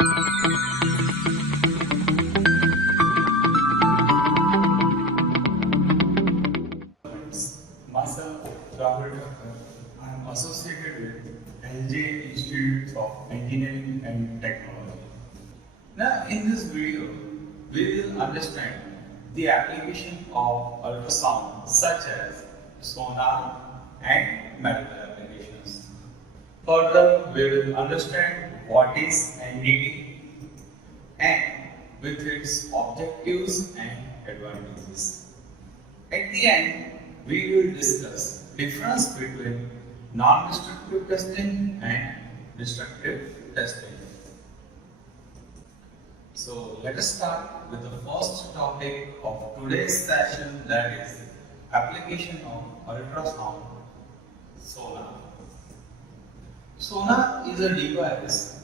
Myself, Rahul Thakkar, I am associated with LJ Institute of Engineering and Technology. Now, in this video, we will understand the application of ultrasound such as sonar and medical applications. Further, we will understand what is NDT and with its objectives and advantages. At the end, we will discuss difference between non-destructive testing and destructive testing. So let us start with the first topic of today's session, that is application of ultrasound sonar. Sonar is a device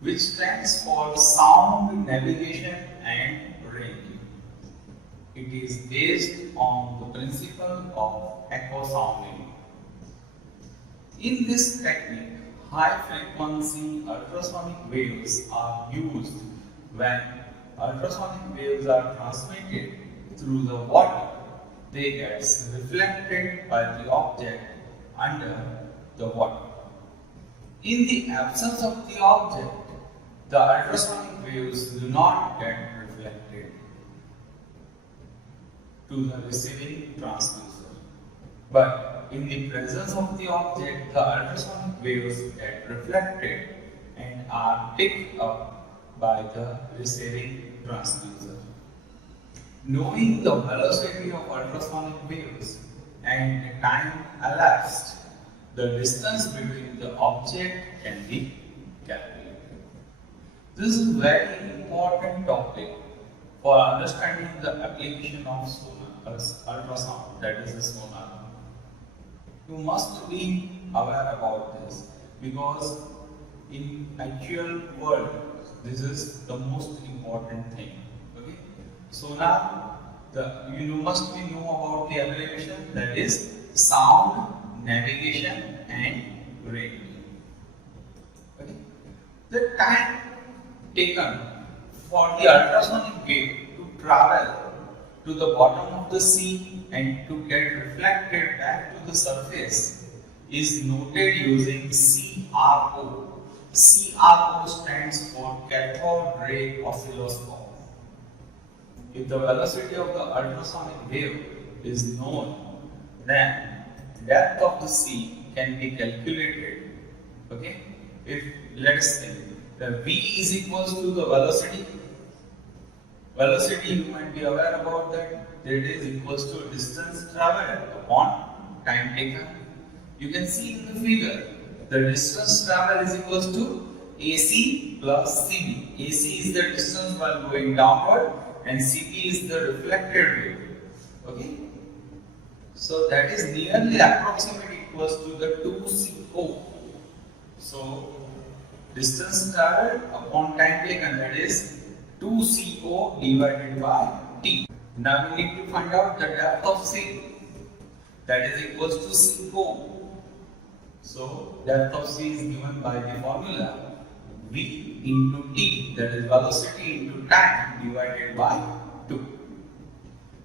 which stands for sound navigation and ranging. It is based on the principle of echo sounding. In this technique, high frequency ultrasonic waves are used when ultrasonic waves are transmitted through the water. They get reflected by the object under the water. In the absence of the object, the ultrasonic waves do not get reflected to the receiving transducer. But in the presence of the object, the ultrasonic waves get reflected and are picked up by the receiving transducer. Knowing the velocity of ultrasonic waves and the time elapsed, the distance between the object can be calculated. This is a very important topic for understanding the application of ultrasound, that is the sonar. You must be aware about this because in actual world this is the most important thing. Okay? Sonar, you must be know about the abbreviation, that is sound, navigation and ranging. Okay? The time taken for the ultrasonic wave to travel to the bottom of the sea and to get reflected back to the surface is noted using CRO. CRO stands for cathode ray oscilloscope. If the velocity of the ultrasonic wave is known, then depth of the sea can be calculated. Okay? If let us think the V is equals to the velocity. Velocity, you might be aware about that. That is equals to distance traveled upon time taken. You can see in the figure, the distance traveled is equals to AC plus CB. AC is the distance while going downward and CB is the reflected wave. Okay? So that is nearly approximately equals to the 2CO. So distance traveled upon time taken, that is 2CO divided by T. Now we need to find out the depth of sea, that is equals to CO. So depth of sea is given by the formula V into T, that is velocity into time divided by 2.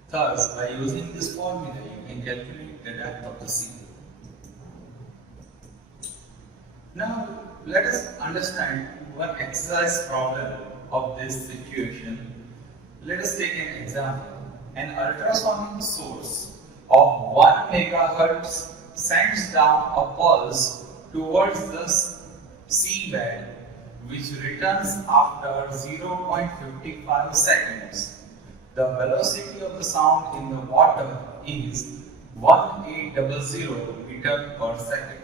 Thus, by using this formula, you can calculate the depth of the sea. Now, let us understand one exercise problem of this situation. Let us take an example. An ultrasonic source of 1 MHz sends down a pulse towards the seabed, which returns after 0.55 seconds. The velocity of the sound in the water is 1800 meters per second.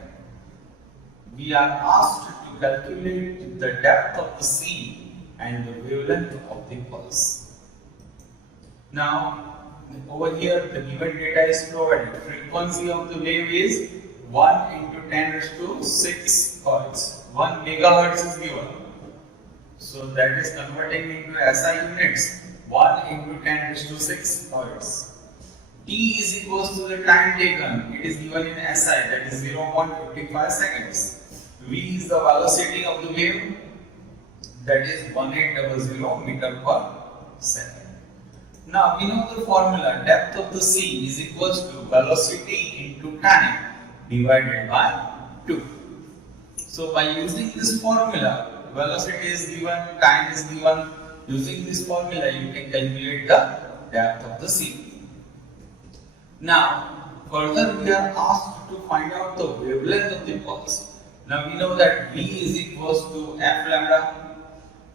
We are asked to calculate the depth of the sea and the wavelength of the pulse. Now, over here the given data is provided. Frequency of the wave is 1 into 10 raised to 6 Hz. 1 megahertz is given. So that is converting into SI units. 1 into 10 raised to 6 Hz. T is equals to the time taken. It is given in SI, that is 0.55 seconds. V is the velocity of the wave. that is 1800 meter per second. Now we know the formula, depth of the sea is equals to velocity into time divided by 2. So by using this formula, velocity is given, time is given. Using this formula, you can calculate the depth of the sea. Now, further we are asked to find out the wavelength of the pulse. Now we know that V is equals to F lambda.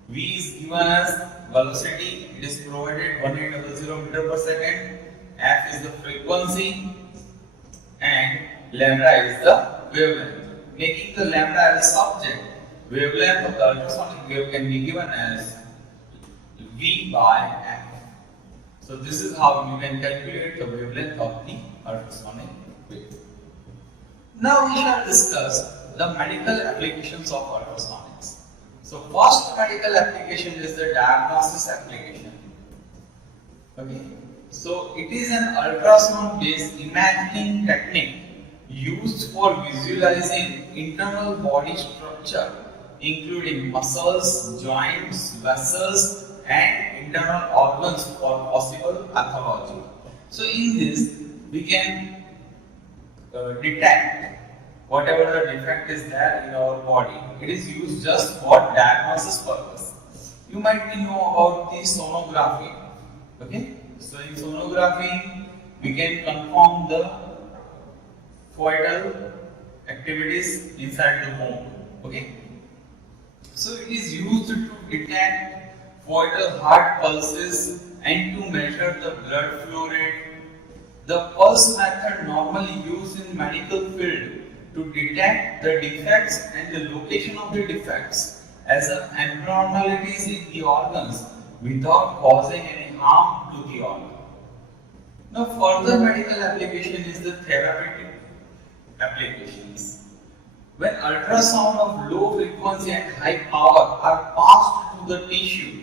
V is given as velocity, it is provided 1800 meter per second. F is the frequency and lambda is the wavelength. Making the lambda as a subject, wavelength of the ultrasonic wave can be given as V by F. So this is how you can calculate the wavelength of the ultrasonic wave. Now we shall discuss the medical applications of ultrasonics. So first medical application is the diagnosis application. Okay. So it is an ultrasound based imaging technique used for visualizing internal body structure including muscles, joints, vessels and internal organs for possible pathology. So in this we can detect whatever the defect is there in our body. It is used just for diagnosis purpose. You might know about the sonography. Okay, so in sonography we can confirm the vital activities inside the home. Okay, so it is used to detect vital heart pulses and to measure the blood flow rate. The pulse method normally used in medical field to detect the defects and the location of the defects as abnormalities in the organs without causing any harm to the organ. Now further medical application is the therapeutic applications. When ultrasound of low frequency and high power are passed to the tissue,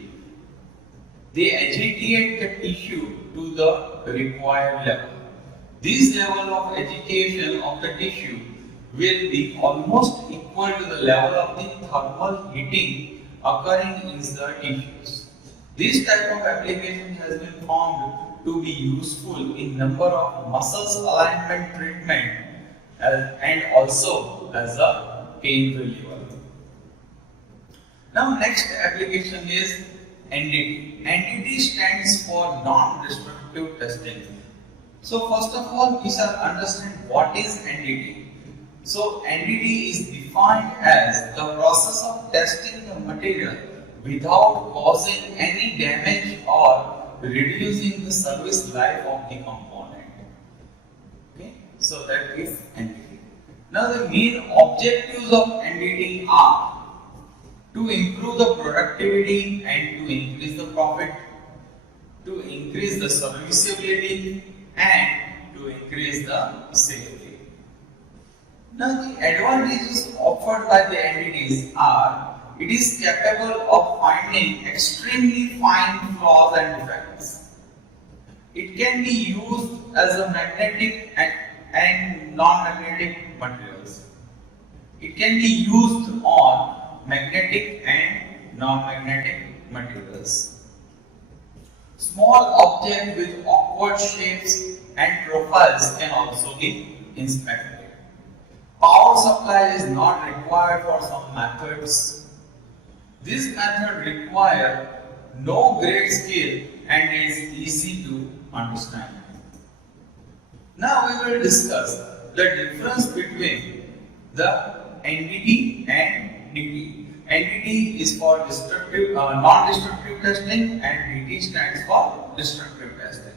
they agitate the tissue to the required level. This level of agitation of the tissue will be almost equal to the level of the thermal heating occurring in the tissues. This type of application has been found to be useful in number of muscles alignment treatment and also as a pain reliever. Now next application is NDT. NDT stands for non-destructive testing. So first of all we shall understand what is NDT. So NDT is defined as the process of testing the material without causing any damage or reducing the service life of the component. Okay, so that is NDT. Now the main objectives of NDT are to improve the productivity and to increase the profit, to increase the serviceability and to increase the safety. Now the advantages offered by the NDTs are it is capable of finding extremely fine flaws and defects. It can be used as a magnetic and non-magnetic materials. It can be used on magnetic and non-magnetic materials. Small objects with awkward shapes and profiles can also be inspected. Power supply is not required for some methods. This method requires no great skill and is easy to understand. Now we will discuss the difference between the NDT and DT. NDT is for non-destructive testing and DT stands for destructive testing.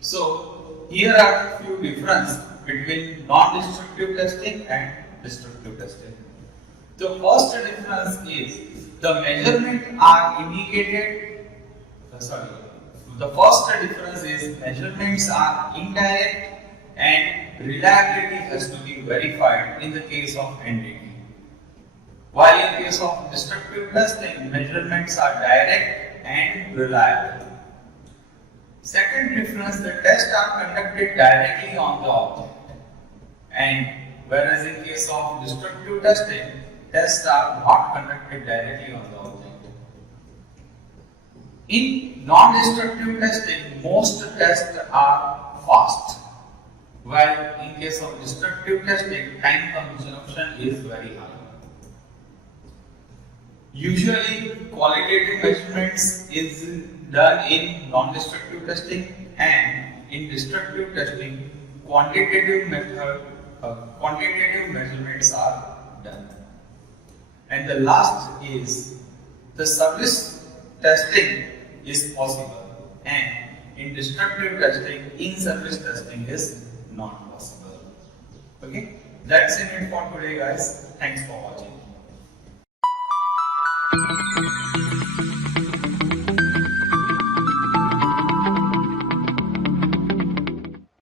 So here are a few differences between non-destructive testing and destructive testing. The first difference is the measurements are indicated. The first difference is measurements are indirect and reliability has to be verified in the case of NDT. While in case of destructive testing, measurements are direct and reliable. Second difference, the tests are conducted directly on the object. And whereas in case of destructive testing, tests are not conducted directly on the object. In non-destructive testing, most tests are fast, while in case of destructive testing, time consumption is very high. Usually, qualitative measurements is done in non-destructive testing, and in destructive testing, quantitative measurements are done. And the last is the service testing is possible, and in destructive testing, in-service testing is not possible. Okay, that's it for today, guys. Thanks for watching.